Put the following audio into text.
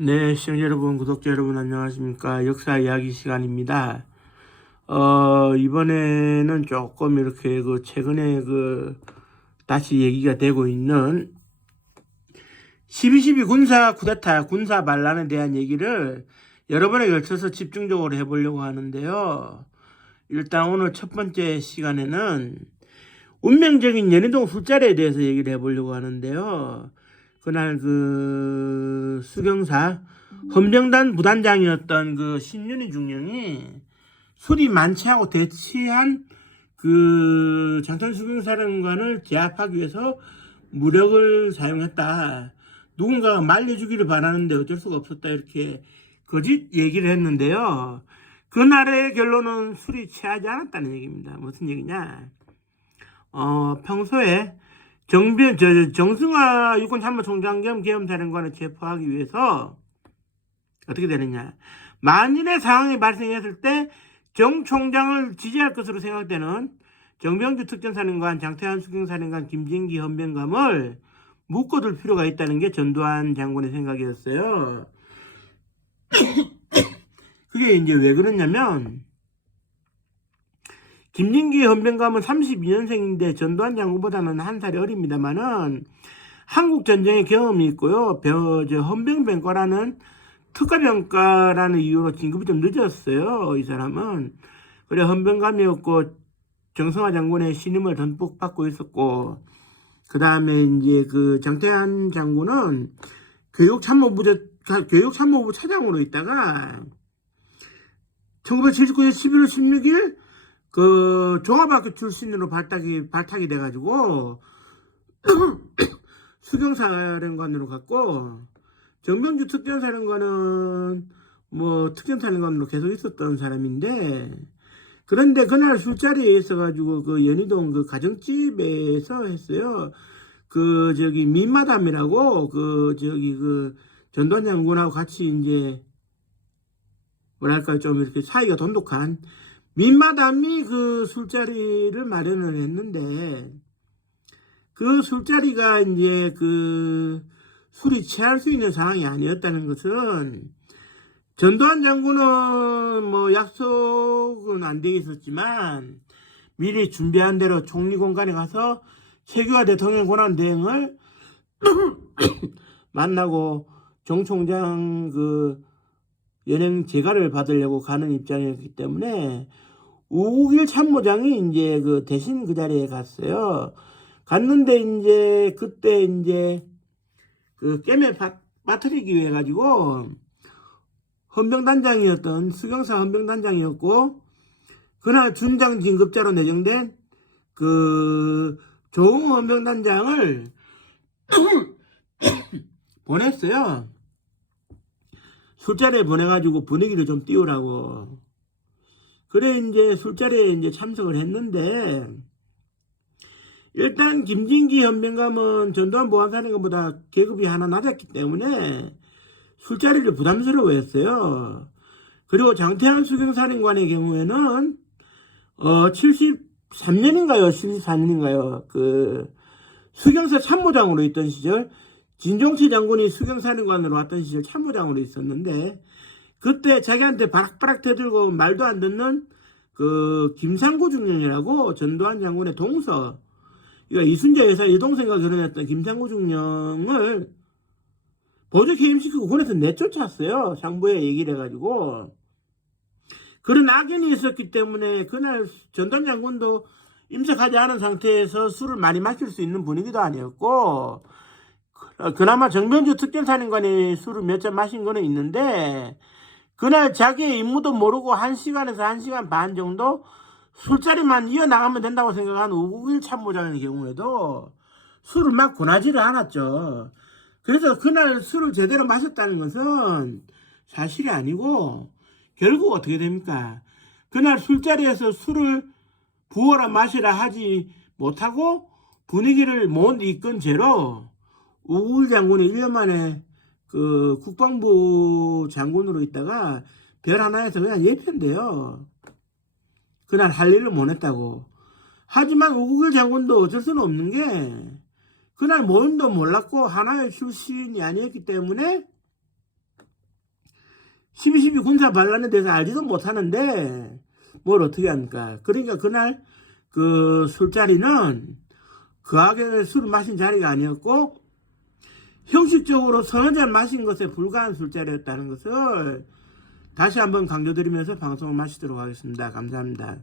네, 시청자 여러분, 구독자 여러분 안녕하십니까. 역사 이야기 시간입니다. 어, 이번에는 조금 이렇게 그 최근에 그 다시 얘기가 되고 있는 12.12 군사 쿠데타, 군사 반란에 대한 얘기를 여러 번에 걸쳐서 집중적으로 해보려고 하는데요. 일단 오늘 첫 번째 시간에는 운명적인 연희동 술자리에 대해서 얘기를 해보려고 하는데요. 그날 그 수경사 헌병단 부단장이었던 그 신윤희 중령이 술이 많지 하고 대치한 그 장천 수경사령관을 제압하기 위해서 무력을 사용했다. 누군가가 말려주기를 바라는데 어쩔 수가 없었다. 이렇게 거짓 얘기를 했는데요. 그날의 결론은 술이 취하지 않았다는 얘기입니다. 무슨 얘기냐? 어, 평소에 정변, 저, 저, 정승화 육군 참모총장 겸 계엄사령관을 체포하기 위해서 어떻게 되느냐. 만일의 상황이 발생했을 때 정 총장을 지지할 것으로 생각되는 정병주 특전사령관, 장태환 수경사령관, 김진기 헌병감을 묶어둘 필요가 있다는 게 전두환 장군의 생각이었어요. 그게 이제 왜 그러냐면, 김진기 헌병감은 32년생인데 전두환 장군보다는 한 살이 어립니다만은 한국 전쟁의 경험이 있고요. 헌병병과라는 특가병과라는 이유로 진급이 좀 늦었어요. 이 사람은. 그래 헌병감이었고 정성화 장군의 신임을 듬뿍 받고 있었고 그 다음에 이제 그 장태환 장군은 교육참모부 교육참모부 차장으로 있다가 1979년 11월 16일 그 종합학교 출신으로 발탁이 발탁이 돼가지고 수경사령관으로 갔고 정병주 특전사령관은 뭐 특전사령관으로 계속 있었던 사람인데 그런데 그날 술자리에 있어가지고 그 연희동 그 가정집에서 했어요. 그 저기 민마담이라고 그 저기 그 전두환 장군하고 같이 이제 뭐랄까 좀 이렇게 사이가 돈독한 민마담이 그 술자리를 마련을 했는데 그 술자리가 이제 그 술이 취할 수 있는 상황이 아니었다는 것은 전두환 장군은 뭐 약속은 안 돼 있었지만 미리 준비한 대로 총리 공간에 가서 최규하 대통령 권한 대행을 만나고 정 총장 그 연행 재가를 받으려고 가는 입장이었기 때문에 우길 참모장이 이제 그 대신 그 자리에 갔어요. 갔는데 이제 그때 이제 그 깨매 빠, 빠뜨리기 위해 가지고 헌병단장이었던 수경사 헌병단장이었고 그날 준장 진급자로 내정된 그 조웅 헌병단장을 보냈어요. 술자리에 보내가지고 분위기를 좀 띄우라고. 그래 이제 술자리에 이제 참석을 했는데 일단 김진기 현병감은 전두환 보안사령관보다 계급이 하나 낮았기 때문에 술자리를 부담스러워했어요. 그리고 장태환 수경사령관의 경우에는 어 73년인가요, 74년인가요? 그 수경사 참모장으로 있던 시절 진종치 장군이 수경사령관으로 왔던 시절 참모장으로 있었는데 그때 자기한테 바락바락 대들고 말도 안 듣는 그 김상구 중령이라고 전두환 장군의 동서 그러니까 이순재 여사 여동생과 결혼했던 김상구 중령을 보조 해임시키고 군에서 내쫓았어요. 상부에 얘기를 해가지고 그런 악연이 있었기 때문에 그날 전두환 장군도 임색하지 않은 상태에서 술을 많이 마실 수 있는 분위기도 아니었고 그나마 정병주 특전사령관이 술을 몇 잔 마신 거는 있는데 그날 자기의 임무도 모르고 한 시간에서 한 시간 반 정도 술자리만 이어나가면 된다고 생각한 우국일 참모장의 경우에도 술을 막 권하지를 않았죠. 그래서 그날 술을 제대로 마셨다는 것은 사실이 아니고 결국 어떻게 됩니까? 그날 술자리에서 술을 부어라 마시라 하지 못하고 분위기를 못 이끈 죄로 우국일 장군이 1년 만에 그 국방부 장군으로 있다가 별 하나에서 그냥 예편돼요. 그날 할 일을 못 했다고. 하지만 우국일 장군도 어쩔 수는 없는 게 그날 모임도 몰랐고 하나의 출신이 아니었기 때문에 12.12 군사 반란에 대해서 알지도 못하는데 뭘 어떻게 합니까? 그러니까 그날 그 술자리는 그하게 술을 마신 자리가 아니었고 형식적으로 서너 잔 마신 것에 불과한 술자리였다는 것을 다시 한번 강조드리면서 방송을 마치도록 하겠습니다. 감사합니다.